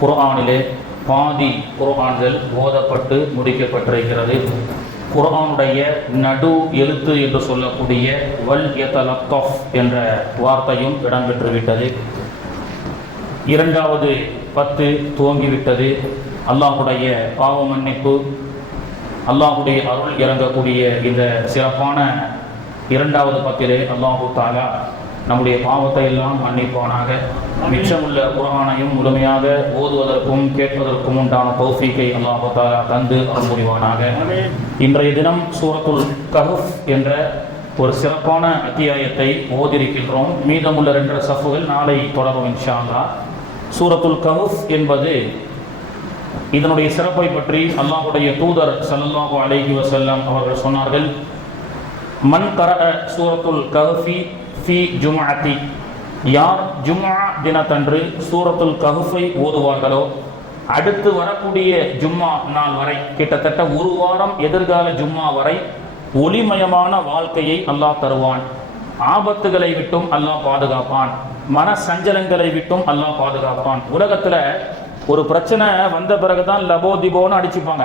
குர்ஆனிலே பாதி குர்ஆன்கள் ஓதப்பட்டு முடிக்கப்பட்டிருக்கிறது. குர்ஆனுடைய நடு எழுத்து என்று சொல்லக்கூடிய வல் யதலத்தஃப் என்ற வார்த்தையும் இடம்பெற்றுவிட்டது. இரண்டாவது 10 துவங்கிவிட்டது. அல்லாஹுடைய பாவ மன்னிப்பு, அல்லாஹுடைய அருள் இறங்கக்கூடிய இந்த சிறப்பான இரண்டாவது 10 அல்லாஹு தஆலா நம்முடைய பாவத்தை எல்லாம் மன்னிப்பானாக. மிச்சமுள்ள குர்ஆனையும் முழுமையாக ஓதுவதற்கும் கேட்பதற்கும் உண்டான தௌஃபீக்கை அல்லாஹு தஆலா தந்து அருள் புரிவானாக. இன்றைய தினம் சூரத்துல் கஹஃப் என்ற ஒரு சிறப்பான அத்தியாயத்தை ஓதிருக்கின்றோம். மீதமுள்ள 2 சஃபுகள் நாளை தொடரும் இன்ஷா அல்லாஹ். சூரத்துல் கஹஃப் என்பது, இதனுடைய சிறப்பை பற்றி அல்லாஹுடைய தூதர் ஸல்லல்லாஹு அலைஹி வஸல்லம் அவர்கள் சொன்னார்கள், மன் கரஅ சூரத்துல் கஹஃபி ஃபி ஜும்அத்தி, யார் ஜும்ஆ தினத்தன்று சூரத்துல் கஹஃபை ஓதுவார்களோ அடுத்து வரக்கூடிய ஜும்மா நாள் வரை, கிட்டத்தட்ட ஒரு வாரம் எதிர்கால ஜும்மா வரை ஒளிமயமான வாழ்க்கையை அல்லாஹ் தருவான். ஆபத்துகளை விட்டும் அல்லாஹ் பாதுகாப்பான். மன சஞ்சலங்களை விட்டும் அல்லாஹ் பாதுகாப்பான். உலகத்துல ஒரு பிரச்சனை வந்த பிறகுதான் லபோ திபோன்னு அடிச்சுப்பாங்க.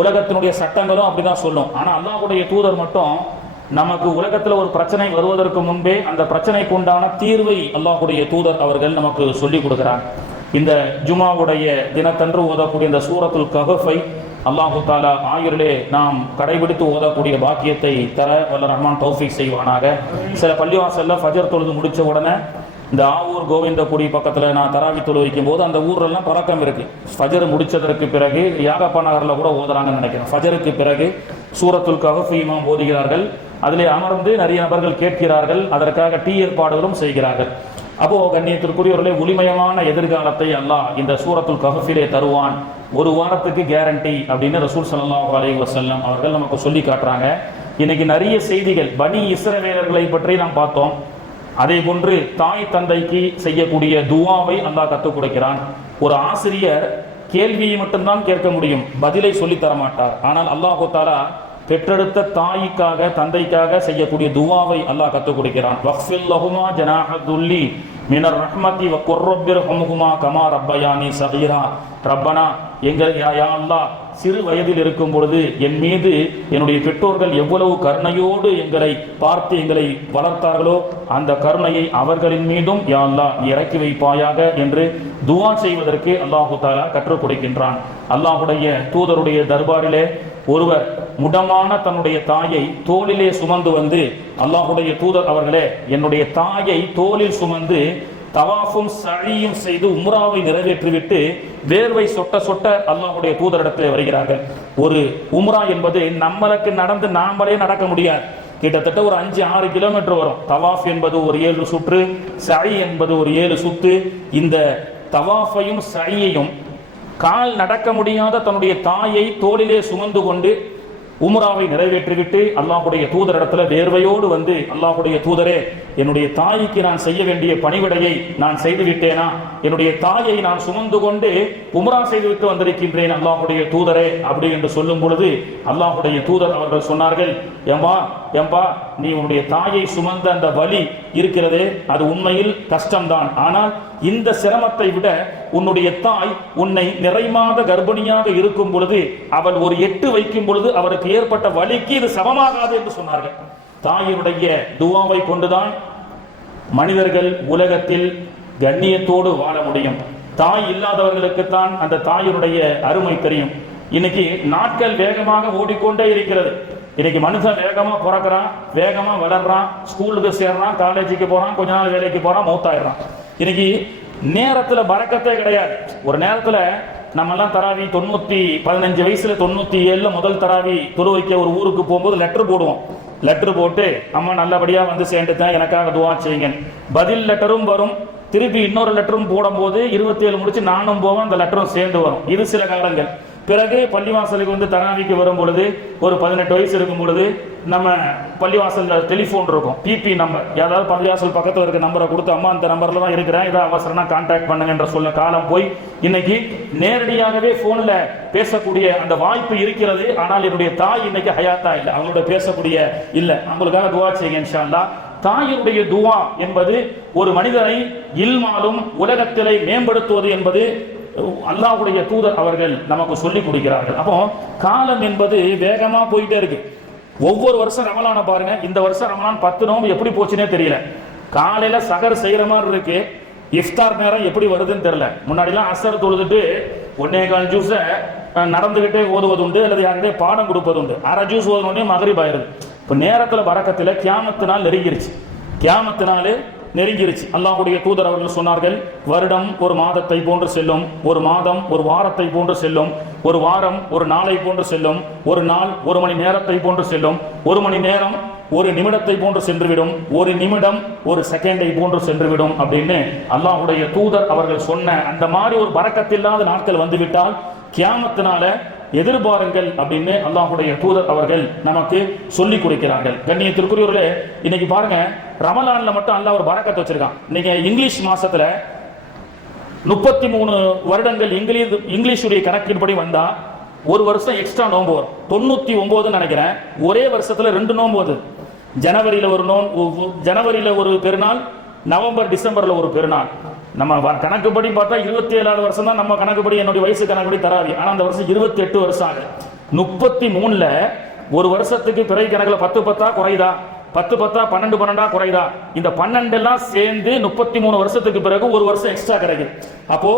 உலகத்தினுடைய சட்டங்களும் அப்படிதான் சொல்லும். ஆனா அல்லாஹ்வுடைய தூதர் மட்டும் நமக்கு உலகத்துல ஒரு பிரச்சனை வருவதற்கு முன்பே அந்த பிரச்சனைக்கு உண்டான தீர்வை அல்லாஹ்வுடைய தூதர் அவர்கள் நமக்கு சொல்லி கொடுக்கிறாங்க. இந்த ஜுமாவுடைய தினத்தன்று ஓதக்கூடிய இந்த சூரத்துல் கஹஃபை அல்லாஹு தஆலா ஆயுரிலே நாம் கடைபிடித்து ஓதக்கூடிய பாக்கியத்தை தர வல்ல ரஹ்மான் தௌஃபீக் செய்வானாக. சில பள்ளிவாசல்ல ஃபஜர் தொழுது முடிச்ச உடனே இந்த ஆவூர் கோவிந்தக்குடி பக்கத்தில் நான் தராவி தொழு வைக்கும் போது அந்த ஊர்லாம் பழக்கம் இருக்கு. ஃபஜர் முடிச்சதற்கு பிறகு யாகப்பா நகரில் கூட ஓதுறாங்கன்னு நினைக்கிறேன். ஃபஜருக்கு பிறகு சூரத்துல் கஹஃப் இமாம் ஓதுகிறார்கள். அதிலே அமர்ந்து நிறைய நபர்கள் கேட்கிறார்கள். அதற்காக டீ ஏற்பாடுகளும் செய்கிறார்கள். அப்போ கண்ணியத்திற்குரியவர்களே, ஒளிமயமான எதிர்காலத்தை அல்லாஹ் இந்த சூரத்துல் கஹஃபிலே தருவான். ஒரு வாரத்துக்கு கேரண்டி அப்படின்னு ரசூல் ஸல்லல்லாஹு அலைஹி வஸல்லம் அவர்கள் நமக்கு சொல்லி காட்டுறாங்க. இன்னைக்கு நிறைய செய்திகள் பனி இஸ்ரவேலர்களை பற்றி நாம் பார்த்தோம். அதே போன்று தாய் தந்தைக்கு செய்யக்கூடிய துஆவை அல்லாஹ் கற்றுக் கொடுக்கிறான். ஒரு ஆசிரியர் கேள்வியை மட்டும்தான் கேட்க முடியும், பதிலை சொல்லி தர மாட்டார். ஆனால் அல்லாஹு தஆலா பெற்றெடுத்த தாய்க்காக தந்தைக்காக செய்யக்கூடிய துஆவை அல்லாஹ் கற்றுக் கொடுக்கிறான். வக்ஃபில் லஹுமா ஜனாஹதுல்லி மினர் ரஹ்மதி வ குர்ரப்பிர்ஹுமுஹுமா கமா ரப்பயானி ஸகீரா. ரப்பனா, யா அல்லாஹ், சிறு வயதில் இருக்கும் பொழுது என் மீது என்னுடைய பெற்றோர்கள் எவ்வளவு கருணையோடு எங்களை பார்த்து எங்களை வளர்த்தார்களோ அந்த கருணையை அவர்களின் மீதும் யா அல்லாஹ் இறக்கி வைப்பாயாக என்று துஆ செய்வதற்கு அல்லாஹு தஆலா கற்றுக் கொடுக்கின்றான். அல்லாஹுடைய தூதருடைய தர்பாரிலே ஒருவர் முடமான தன்னுடைய தாயை தோளிலே சுமந்து வந்து, அல்லாஹுடைய தூதர் அவர்களே, என்னுடைய தாயை தோளில் சுமந்து தவாஃபும் சஅயும் செய்து உம்ராவை நிறைவேற்றிவிட்டு வேர்வை சொட்ட சொட்ட அல்லாஹுடைய தூதரிடத்தில் வருகிறார்கள். ஒரு உம்ரா என்பது நம்மளுக்கு நடந்து நாமளே நடக்க முடியாது. கிட்டத்தட்ட ஒரு 5-6 கிலோமீட்டர் வரும். தவாஃப் என்பது ஒரு 7 சுற்று, சஅய் என்பது ஒரு 7 சுத்து. இந்த தவாஃபையும் சஅயையும் கால் நடக்க முடியாத தன்னுடைய தாயை தோளிலே சுமந்து கொண்டு உம்ராவை நிறைவேற்றிவிட்டு அல்லாஹுடைய தூதரிடத்துல வேர்வையோடு வந்து, அல்லாஹுடைய தூதரே, என்னுடைய தாய்க்கு நான் செய்ய வேண்டிய பணிவிடையை நான் செய்து விட்டேனா? என்னுடைய தாயை நான் சுமந்து கொண்டு உம்ரா செய்துவிட்டு வந்திருக்கின்றேன் அல்லாஹுடைய தூதரே அப்படி என்று சொல்லும் பொழுது அல்லாஹுடைய தூதர் அவர்கள் சொன்னார்கள், ஏம்பா, நீ உன்னுடைய தாயை சுமந்த அந்த வலி இருக்கிறதே, அது உண்மையில் கஷ்டம்தான். ஆனால் இந்த சிரமத்தை விட உன்னுடைய தாய் உன்னை நிறைமாத கர்ப்பிணியாக இருக்கும் பொழுது அவள் ஒரு 8 வைக்கும் பொழுது அவருக்கு ஏற்பட்ட வலிக்கு இது சமமாகாது என்று சொன்னார்கள். தாயினுடைய துஆவை கொண்டுதான் மனிதர்கள் உலகத்தில் கண்ணியத்தோடு வாழ முடியும். தாய் இல்லாதவர்களுக்குத்தான் அந்த தாயினுடைய அருமை தெரியும். இன்னைக்கு நாட்கள் வேகமாக ஓடிக்கொண்டே இருக்கிறது. இன்னைக்கு மனுஷன் வேகமா பிறக்கிறான், வேகமா வளர்றான், ஸ்கூலுக்கு சேர்றான், காலேஜுக்கு போறான், கொஞ்ச நாள் வேலைக்கு போறான், மௌத்தாயிடுறான். இன்னைக்கு நேரத்துல பறக்கத்தே கிடையாது. ஒரு நேரத்துல நம்ம எல்லாம் தராவி 15 வயசுல 97 முதல் தராவி தொழு வைக்க ஒரு ஊருக்கு போகும்போது லெட்டர் போடுவோம். லெட்டர் போட்டு, அம்மா நல்லபடியா வந்து சேர்ந்துட்டேன், எனக்காக துஆ செய்யுங்க. பதில் லெட்டரும் வரும். திருப்பி இன்னொரு லெட்டரும் போடும்போது 27 முடிச்சு நானும் போவேன், அந்த லெட்டரும் சேர்ந்து வரும். இது சில காலங்கள். பிறகு பள்ளிவாசலுக்கு வந்து தராவிக்கு வரும் பொழுது ஒரு 18 வயசு இருக்கும் பொழுது நம்ம பள்ளிவாசல்ல டெலிஃபோன் இருக்கும், பிபி நம்பர். ஏதாவது பள்ளிவாசல் பக்கத்தில் இருக்க நம்பரை கொடுத்து, அம்மா அந்த நம்பர்ல தான் இருக்கிறேன், ஏதாவது அவசரம்னா கான்டாக்ட் பண்ணுங்க என்ற சொல்ல காலம் போய் இன்னைக்கு நேரடியாகவே போன்ல பேசக்கூடிய அந்த வாய்ப்பு இருக்கிறது. ஆனால் என்னுடைய தாய் இன்னைக்கு ஹயாத்தா இல்லை, அவங்களோட பேசக்கூடிய இல்லை. அவங்களுக்காக துஆ செய்யுங்க இன்ஷா அல்லாஹ். தாயுடைய துஆ என்பது ஒரு மனிதனை இல்மாலும் உலகத்திலே மேம்படுத்துவது என்பது அல்லாஹ்வுடைய தூதர் அவர்கள் நமக்கு சொல்லிக் கொடுக்கிறார்கள். அப்போ காலம் என்பது வேகமா போயிட்டே இருக்கு. ஒவ்வொரு வருஷம் ரமலான பாருங்க, இந்த வருஷம் ரமலான் 10 நோம்பு எப்படி போச்சுன்னே தெரியல. காலையில சகர் செய்யற மாதிரி இருக்கு, இஃப்தார் நேரம் எப்படி வருதுன்னு தெரியல. முன்னாடிலாம் அசர் தொழுதுட்டு 1.25 ஜூஸ நடந்துகிட்டே ஓதுவது உண்டு, அல்லது யாருடைய பாடம் கொடுப்பது உண்டு. அரை ஜூஸ் ஓதுனோடனே மகரிப் ஆயிருது. இப்போ நேரத்தில் வரக்கத்தில் கியாமத்து நாள் நெருங்கிருச்சு, கியாமத்து நாள் நெருங்கிருச்சு. அல்லாஹ்வுடைய தூதர் அவர்கள் சொன்னார்கள், வருடம் ஒரு மாதத்தை போன்று செல்லும், ஒரு மாதம் ஒரு வாரத்தை போன்று செல்லும், ஒரு வாரம் ஒரு நாளை போன்று செல்லும், ஒரு நாள் ஒரு மணி நேரத்தை போன்று செல்லும், ஒரு மணி நேரம் ஒரு நிமிடத்தை போன்று சென்றுவிடும், ஒரு நிமிடம் ஒரு செகண்டை போன்று சென்றுவிடும் அப்படின்னு அல்லாஹ்வுடைய தூதர் அவர்கள் சொன்ன அந்த மாதிரி ஒரு பரக்கத்தில்லாத நாட்கள் வந்துவிட்டால் கியாமத்தினால எதிர்பாருங்கள் அப்படின்னு அல்லாஹ்வுடைய தூதர் அவர்கள் நமக்கு சொல்லிக் கொடுக்கிறார்கள். கண்ணியத்திற்குரியவர்களே, இன்னைக்கு பாருங்க, ரமலான்ல மட்டும் அல்லாஹ் ஒரு பரக்கத்தை வச்சிருக்கான். இன்னைக்கு இங்கிலீஷ் மாசத்துல 33 வருடங்கள் இங்கிலீஷுடைய கணக்கின்படி வந்தா ஒரு வருஷம் எக்ஸ்ட்ரா நோன்பு வரும். 99 நினைக்கிறேன். ஒரே வருஷத்துல 2 நோன்பு வருது. ஜனவரியில ஒரு ஜனவரியில ஒரு பெருநாள், நவம்பர் டிசம்பர்ல ஒரு பெருநாள். நம்ம கணக்குப்படி பார்த்தா 27வது வருஷம் தான் நம்ம கணக்குப்படி, என்னுடைய வயசு கணக்குப்படி தராவி. ஆனா அந்த வருஷம் 28 வருஷம் ஆகுது. 33ல ஒரு வருஷத்துக்கு பிறை கணக்குல 10 குறையுதா, 10 12 குறையுதா? இந்த 12 எல்லாம் சேர்ந்து 33 வருஷத்துக்கு பிறகு ஒரு வருஷம் எக்ஸ்ட்ரா கிடைக்கும். அப்போ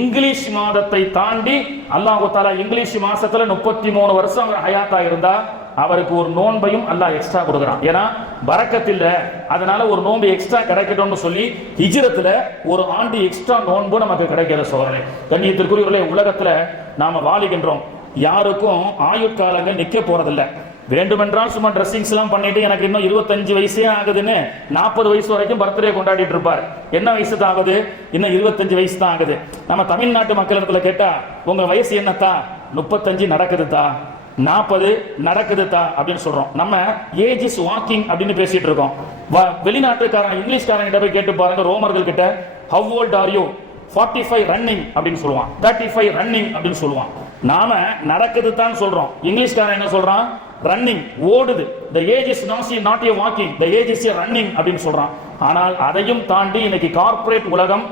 இங்கிலீஷ் மாதத்தை தாண்டி அல்லாஹ் தஆலா இங்கிலீஷ் மாசத்துல 33 வருஷம் அவர் ஹயாத்தா இருந்தா அவருக்கு ஒரு நோன்பையும் அல்லாஹ் எக்ஸ்ட்ரா கொடுக்குறான். ஏன்னா பரக்கத்தில், அதனால ஒரு நோன்பு எக்ஸ்ட்ரா கிடைக்கட்டும்னு சொல்லி ஹிஜ்ரத்துல ஒரு ஆண்டு எக்ஸ்ட்ரா நோன்பு நமக்கு கிடைக்கிற சோதனை. கண்ணியத்திற்குரியவர்களே, உலகத்துல நாம வாழுகின்றோம். யாருக்கும் ஆயுட்காலங்கள் நிக்க போறதில்லை. வேண்டுமென்றால் சும்மா ட்ரெஸ்ஸிங்ஸ் எல்லாம் பண்ணிட்டு எனக்கு இன்னும் 25 வயசே ஆகுதுன்னு 40 வயசு வரைக்கும் பர்த்டே கொண்டாடிட்டு இருப்பார். என்ன வயசு தான் ஆகுது? இன்னும் 25 வயசு தான் ஆகுது. நம்ம தமிழ்நாட்டு மக்களிடத்துல கேட்டா உங்க வயசு என்னத்தா? 35 நடக்குதுதா, 40 நடக்குதுதா அப்படின்னு சொல்றோம். நம்ம ஏஜ் இஸ் வாக்கிங் அப்படின்னு பேசிட்டு இருக்கோம். வெளிநாட்டுக்காரங்க இங்கிலீஷ்காரங்க கிட்ட போய் கேட்டு பாருங்க, ரோமர்கள் கிட்ட, how old are you? 45 running அப்படின்னு சொல்லுவான், 35 ரன்னிங் அப்படின்னு சொல்லுவான். நாம நடக்குது தான் சொல்றோம், இங்கிலீஷ்காரன் என்ன சொல்றான்? ரன்னிங், ஓடுது. the age is not a walking, the age is a running அப்படின்னு சொல்றான். ஆனால் அதையும் தாண்டி இன்னைக்கு கார்ப்பரேட் உலகம்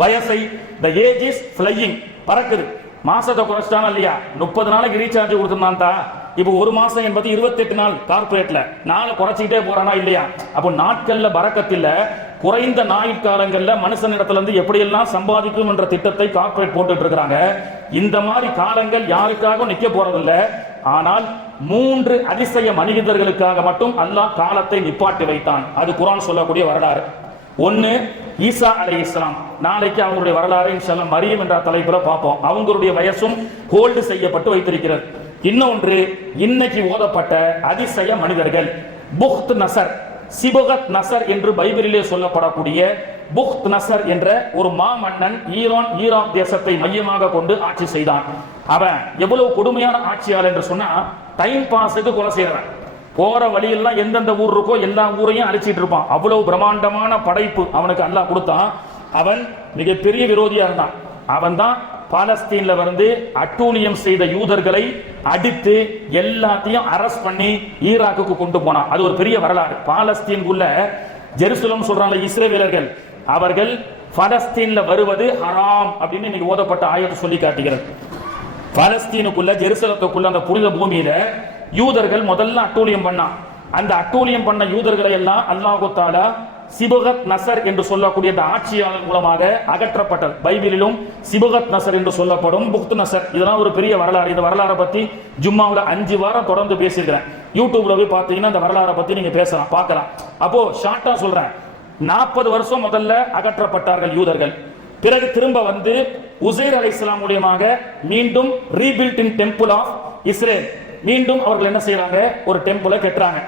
வயசை the age is flying, பறக்குது. மாசத்தை குறைச்சிட்டானா இல்லையா? 30 நாளைக்கு ரீசார்ஜ் கொடுத்துருந்தான் தான், இப்போ ஒரு மாசம் என்பது 28 நாள் கார்ப்பரேட்ல, நாளை குறைச்சிக்கிட்டே போறானா இல்லையா? அப்போ நாட்கள்ல பரக்கத்தில்ல, குறைந்த நாட்காலங்கள்ல மனுஷனிடத்துல இருந்து எப்படியெல்லாம் சம்பாதிக்கும் என்ற திட்டத்தை கார்ப்பரேட் போட்டுட்டு இருக்கிறாங்க. இந்த மாதிரி காலங்கள் யாருக்காக நிக்க போறதில்ல. ஆனால் 3 அதிசய மனிதர்களுக்காக மட்டும் அல்லாஹ் காலத்தை நிப்பாட்டி வைத்தான். அது குர்ஆன் சொல்லக்கூடிய வரலாறு. ஒன்னு, ஈசா அலைஹிஸ்ஸலாம். நாளைக்கு அவங்களுடைய வரலாறு இன்ஷாஅல்லாஹ் மரியம் என்ற தலைப்புல பார்ப்போம். அவங்களுடைய வயசும் ஹோல்டு செய்யப்பட்டு வைத்திருக்கிறது. இன்னொன்று, இன்னைக்கு ஓதப்பட்ட அதிசய மனிதர்கள், புக்த் நசர், சிபகத் நசர் என்று பைபிளிலே சொல்லப்படக்கூடிய புக்த் நசர் என்ற ஒரு மாமன்னன் ஈராக் தேசத்தை மையமாக கொண்டு ஆட்சி செய்தான். அவன் எவ்வளவு கொடுமையான ஆட்சியாளர் என்று சொன்னா, டைம் பாஸுக்கு கொலை செய்யறான். போற வழியெல்லாம் எந்தெந்த ஊர் இருக்கோ எல்லா ஊரையும் அழிச்சிட்டு இருப்பான். அவ்வளவு பிரம்மாண்டமான படைப்பு அவனுக்கு அல்லாஹ் கொடுத்தான். அவன் மிகப்பெரிய விரோதியா இருந்தான். அவன் தான் பாலஸ்தீன்ல வந்து அட்டூழியம் செய்த யூதர்களை அடித்து எல்லாத்தையும் அரெஸ்ட் பண்ணி ஈராக்குக்கு கொண்டு போனான். அது ஒரு பெரிய வரலாறு. பாலஸ்தீனுக்குள்ள ஜெருசலம் சொல்றாங்க இஸ்ரேலியர்கள், அவர்கள் பாலஸ்தீன்ல வருவது ஹராம் அப்படின்னு இன்னைக்கு ஓதப்பட்ட ஆயத்து சொல்லி காட்டுகிறது. பாலஸ்தீனுக்குள்ள ஜெருசலத்துக்குள்ள அந்த புனித பூமியில யூதர்கள் முதல்ல அட்டூழியம் பண்ணான். அந்த அட்டூழியம் பண்ண யூதர்களை எல்லாம் அல்லாஹ் தஆலா சிபகத் நசர் என்று சொல்லக்கூடிய அந்த ஆட்சியாளர் மூலமாக அகற்றப்பட்டது. பைபிளிலும் சிபகத் நசர் என்று சொல்லப்படும் புக்த் நசர். இதெல்லாம் ஒரு பெரிய வரலாறு. இந்த வரலாறை பத்தி ஜும்மாவுல 5 வாரம் தொடர்ந்து பேசியிருக்கிறேன். யூடியூப்ல போய் பார்த்தீங்கன்னா இந்த வரலாறை பத்தி நீங்க பேசலாம், பார்க்கலாம். அப்போ ஷார்ட்டா சொல்றேன், 40 வருஷம் முதல்ல அகற்றப்பட்டார்கள் யூதர்கள். பிறகு திரும்ப வந்து உசைர் அலைஹிஸ்ஸலாம் மூலமாக மீண்டும் rebuild in temple of Israel, மீண்டும் அவர்கள் என்ன செய்யறாங்க? ஒரு டெம்பிளை கட்டுறாங்க.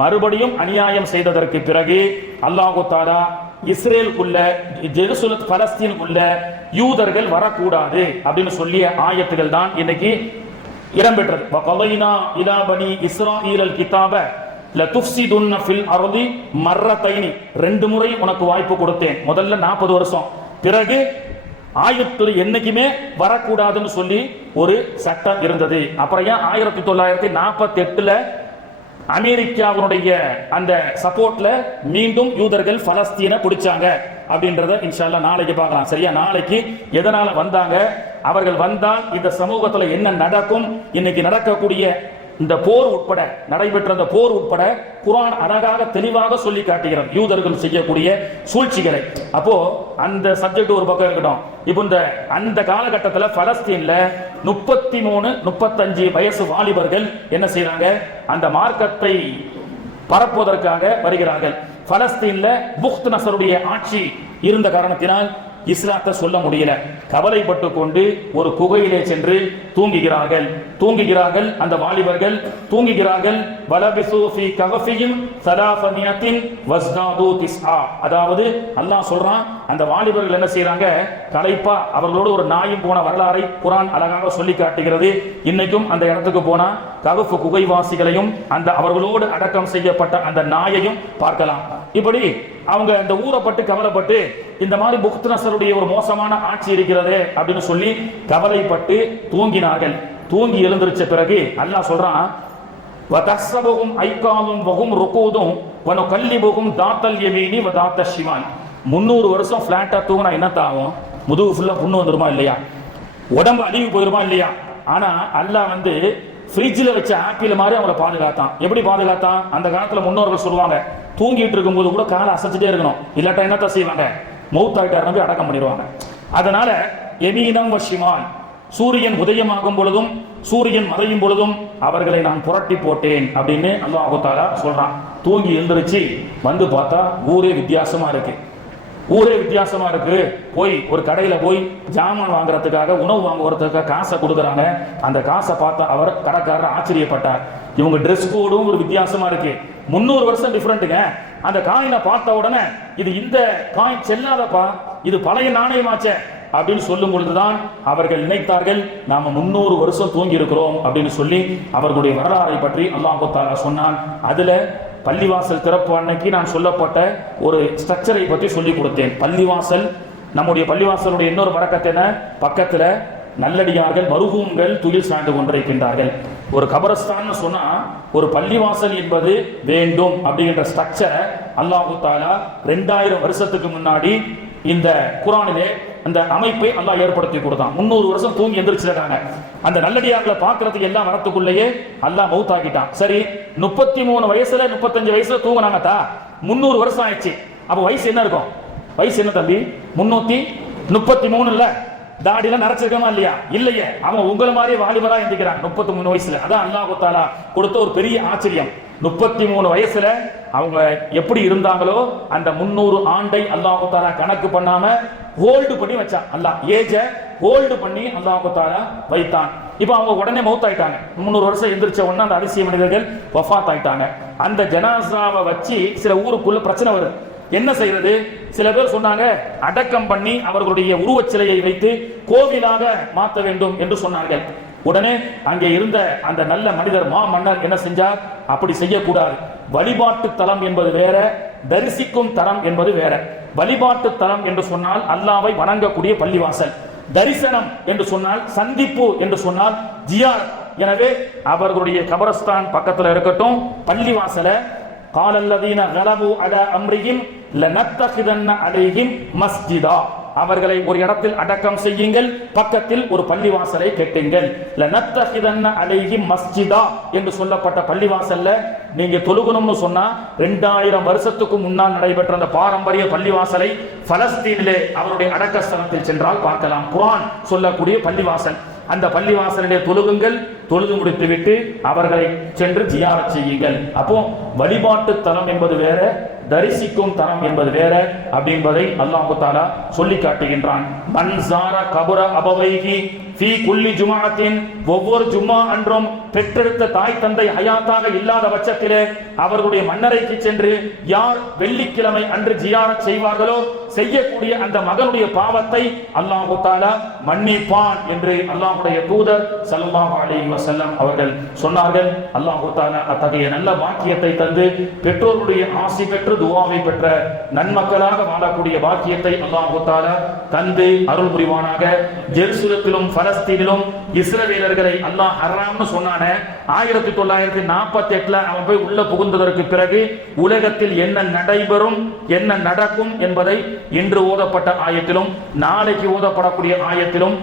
மறுபடியும் அநியாயம் செய்ததற்கு பிறகு அல்லாஹ் தஆலா இஸ்ரேலுக்குள்ள, ஜெருசலம் பலஸ்தீனுக்குள்ள யூதர்கள் வரக்கூடாது அப்படின்னு சொல்லிய ஆயத்துகள் தான் இன்னைக்கு இடம்பெற்றது. வகலைனா இலா பனி இஸ்ராயீல் கிதாப லதுஃப்ஸிதுன்ன ஃபில் அர்தி மர்ரதைனி, 2 முறை உனக்கு வாய்ப்பு கொடுத்தேன். முதல்ல 40 வருஷம், பிறகு ஆயத்து என்னைக்குமே வரக்கூடாதுன்னு சொல்லி ஒரு சட்டம் இருந்தது. அப்புறம் 1948ல அமெரிக்காவுடைய அந்த சப்போர்ட்ல மீண்டும் யூதர்கள் பலஸ்தீனை பிடிச்சாங்க. அப்படின்றத இன்ஷா அல்லாஹ் நாளைக்கு பார்க்கலாம். சரியா? நாளைக்கு எதனால வந்தாங்க, அவர்கள் வந்தால் இந்த சமூகத்தில் என்ன நடக்கும், இன்னைக்கு நடக்கக்கூடிய இந்த போர் உட்பட, நடைபெற்ற இந்த போர் உட்பட குர்ஆன் அழகாக தெளிவாக சொல்லி காட்டுகிறது யூதர்கள் செய்யக்கூடிய சூழ்ச்சிகளை. அப்போ அந்த சப்ஜெக்ட் ஒரு பக்கம் இருக்கட்டும். இப்போ இந்த அந்த காலகட்டத்தில் பலஸ்தீன்ல 33-35 வயசு வாலிபர்கள் என்ன செய்யறாங்க, அந்த மார்க்கத்தை பரப்புவதற்காக வருகிறார்கள். பலஸ்தீன்ல புக்த் நசருடைய ஆட்சி இருந்த காரணத்தினால் இஸ்லாத்தை சொல்ல முடியல. கவலைப்பட்டு கொண்டு ஒரு குகையிலே சென்று தூங்குகிறார்கள். அந்த வாலிபர்கள் தூங்குகிறார்கள். வலபிசு ஃபீ கஃபிஹிம் ஸலாஃபமியத்தின் வஸ்தாது திஸ்ஆ. அதாவது அல்லாஹ் சொல்றான், அந்த வாலிபர்கள் என்ன செய்யறாங்க, களைப்பா அவர்களோடு ஒரு நாயும் போன வரலாறை குர்ஆன் அழகாக சொல்லி காட்டுகிறது. இன்னைக்கும் அந்த இடத்துக்கு போனா கஃப் குகைவாசிகளையும் அந்த அவர்களோடு அடக்கம் செய்யப்பட்ட அந்த நாயையும் பார்க்கலாம். இப்படி அவங்க அந்த ஊறப்பட்டு கவலைப்பட்டு இந்த மாதிரி புக்த் நசருடைய ஒரு மோசமான ஆட்சி இருக்கிறதே அப்படின்னு சொல்லி கவலைப்பட்டு தூங்கினார்கள். தூங்கி எழுந்திருச்ச பிறகு அல்லாஹ் சொல்றான், வதஸ்ஸபுஹும் ஐகாலும் வஹும் ருகூதும் வனுகல்லிபுஹும் தாத்தல் யமீனி வதாத்த ஷிமால். 300 வருஷம் ஃபிளாட்டா தூங்கினா என்னத்தாகும்? முதுகு ஃபுல்லா புண்ணு வந்துருமா இல்லையா? உடம்பு அழிவு போயிருமா இல்லையா? ஆனா அல்லாஹ் ஃப்ரிட்ஜில் வச்ச ஆப்பிள் மாதிரி அவங்களை பாதுகாத்தான். எப்படி பாதுகாத்தான்? அந்த காலத்துல முன்னோர்கள் சொல்லுவாங்க, தூங்கிட்டு இருக்கும்போது கூட காலை அசைச்சிட்டே இருக்கணும், இல்லாட்டா என்னத்தான் செய்வாங்க, மௌத்தாயிட்டார் அடக்கம் பண்ணிடுவாங்க. அதனால எமீனம் வஷிமான், சூரியன் உதயமாகும் பொழுதும் சூரியன் மறையும் பொழுதும் அவர்களை நான் புரட்டி போட்டேன் அப்படின்னு அல்லாஹ் தஆலா சொல்றான். தூங்கி எழுந்திருச்சு வந்து பார்த்தா ஊரே வித்தியாசமா இருக்கு. போய் ஒரு கடையில போய் ஜாமான் வாங்குறதுக்காக, உணவு வாங்குறதுக்காக காசை கொடுக்குறாங்க. அந்த காசை பார்த்தா அவர் கடைக்காரர் ஆச்சரியப்பட்டார். இவங்க ட்ரெஸ் கோடும் ஒரு வித்தியாசமா இருக்கு. 300 வருஷம் டிஃபரெண்ட்டுங்க. அந்த காயினை பார்த்த உடனே இது இந்த காயின் செல்லாதப்பா, இது பழைய நாணயமாச்சே அப்படின்னு சொல்லும் பொழுதுதான் அவர்கள் நினைத்தார்கள், நாம 300 வருஷம் தூங்கி இருக்கிறோம் அப்படின்னு சொல்லி அவர்களுடைய வரலாறை பற்றி அல்லாஹ் தஆலா சொன்னான். அதுல பள்ளிவாசல் திறப்பு அன்னைக்கு நான் சொல்லப்பட்ட ஒரு ஸ்ட்ரக்சரை பற்றி சொல்லி கொடுத்தேன். பள்ளிவாசல், நம்முடைய பள்ளிவாசலுடைய இன்னொரு பரக்கத்து என்ன, பக்கத்துல நல்லடியார்கள் மருகூம்கள் துயில் சாய்ந்து கொண்டிருக்கின்றார்கள். ஒரு கபரஸ்தான் சொன்னா ஒரு பள்ளிவாசல் என்பது வேண்டும் அப்படிங்கிற ஸ்ட்ரக்சரை அல்லாஹ் தஆலா 2000 வருஷத்துக்கு முன்னாடி இந்த குர்ஆனிலே அந்த அமைப்பை அல்லாஹ் ஏற்படுத்தி கொடுத்தான். 300 வருஷம் தூங்கி எந்திரிச்சிருக்காங்க. அந்த நல்லடியார்களை பார்க்கறதுக்கு எல்லாம் வரத்துக்குள்ளேயே அல்லாஹ் மௌத்தாக்கிட்டான். சரி, 33 வயசுல 35 வயசுல தூங்கினாங்கத்தா, 300 வருஷம் ஆயிடுச்சு. அப்ப வயசு என்ன இருக்கும்? வயசு என்ன தம்பி? 333 இல்ல? தாடிலாம் நரைச்சிருக்கமா இல்லையா? இல்லையே. அவன் உங்களை மாதிரி வாலிபரா எந்திக்கிறான் 33 வயசுல. அதான் அல்லாஹ் தஆலா கொடுத்த ஒரு பெரிய ஆச்சரியம். 33 வயசுல அவங்க எப்படி இருந்தாங்களோ அந்த 300 ஆண்டை அல்லாஹ் தஆலா கணக்கு பண்ணாம ஹோல்டு பண்ணி வச்சான். அல்லாஹ் ஏஜ ஹோல்டு பண்ணி அல்லாஹ் தஆலா வைத்தான். இப்போ அவங்க உடனே மௌத் ஆயிட்டாங்க. 300 வருஷம் எந்திரிச்ச உடனே அந்த அதிசய மனிதர்கள் வஃபாத் ஆயிட்டாங்க. அந்த ஜனாசாவை வச்சு சில ஊருக்குள்ள பிரச்சனை வருது. என்ன செய்யறது? சில பேர் சொன்னாங்க, அடக்கம் பண்ணி அவர்களுடைய உருவச்சிலையை வைத்து கோவிலாக மாற்ற வேண்டும் என்று சொன்னார்கள். உடனே அங்கே இருந்த அந்த நல்ல மனிதர் மன்னர் என்ன செஞ்சார்? அப்படி செய்யக்கூடாது. வழிபாட்டு தலம் என்பது வேற, தரிசிக்கும் தலம் என்பது வேற. வழிபாட்டு தலம் என்று சொன்னால் அல்லாஹ்வை வணங்கக்கூடிய பள்ளிவாசல், தரிசனம் என்று சொன்னால், சந்திப்பு என்று சொன்னால் ஜியாரத். எனவே அவர்களுடைய கபரஸ்தான் பக்கத்தில் இருக்கட்டும், பள்ளிவாசல قال الذين غلبوا على امرهم لنتخذن عليهم مسجدا, அவர்களை ஒரு இடத்தில் அடக்கம் செய்யுங்கள், பக்கத்தில் ஒரு பள்ளிவாசலை கட்டுங்கள். லனத்தஹிதன்ன அலைஹிம் மஸ்ஜிதா என்று சொல்லப்பட்ட பள்ளிவாசல்ல நீங்க தொழுகணும்னு சொன்னா 2000 வருஷத்துக்கு முன்னால் நடைபெற்ற அந்த பாரம்பரிய பள்ளிவாசலை பலஸ்தீனிலே அவருடைய அடக்க ஸ்தலத்தில் சென்றால் பார்க்கலாம். குர்ஆன் சொல்லக்கூடிய பள்ளிவாசல். அந்த பள்ளிவாசலிலே தொழுகுங்கள், தொழுது முடித்து விட்டு அவர்களை சென்று ஜியாரத் செய்யுங்கள். அப்போ வழிபாட்டு தலம் என்பது வேற, தரிசிக்கும் தரம் என்பது வேற அப்படின்பதை அல்லாஹ் தஆலா சொல்லி காட்டுகின்றான். மன்சார கபர அபவைஹி ஃபீ குல்லி ஜும்ஆத்தின், ஒவ்வொரு ஜும்மா அன்றும் பெற்றெடுத்த தாய் தந்தை ஹயாத்தாக இல்லாத பட்சத்திலே அவர்களுடைய மன்னரைக்கு சென்று யார் வெள்ளிக்கிழமை அன்று ஜியாரத் செய்வார்களோ செய்யக்கூடிய அந்த மகனுடைய பாவத்தை அல்லாஹ் தஆலா மன்னிப்பான் என்று அல்லாஹ்வுடைய தூதர் ஸல்லல்லாஹு அலைஹி வஸல்லம் அவர்கள் சொன்னார்கள். அல்லாஹ் தஆலா அத்தகைய நல்ல வாக்கியத்தை தந்து பெற்றோருடைய ஆசி பெற்று என்று துஆவை பெற்ற நன்மக்களாக வாழக்கூடிய பாக்கியத்தை அல்லாஹ் தஆலா தந்து அருள் புரிவானாக. ஜெருசலத்திலும் பலஸ்தீனிலும் இஸ்ரவேலர்களை அல்லாஹ் ஹராம்னு சொன்னானே 1948 அவன் போய் உள்ள புகுந்ததற்கு பிறகு உலகத்தில் என்ன நடைபெறும் என்ன நடக்கும் என்பதை இன்று ஓதப்பட்ட ஆயத்திலும் நாளைக்கு ஓதப்படக்கூடிய ஆயத்திலும்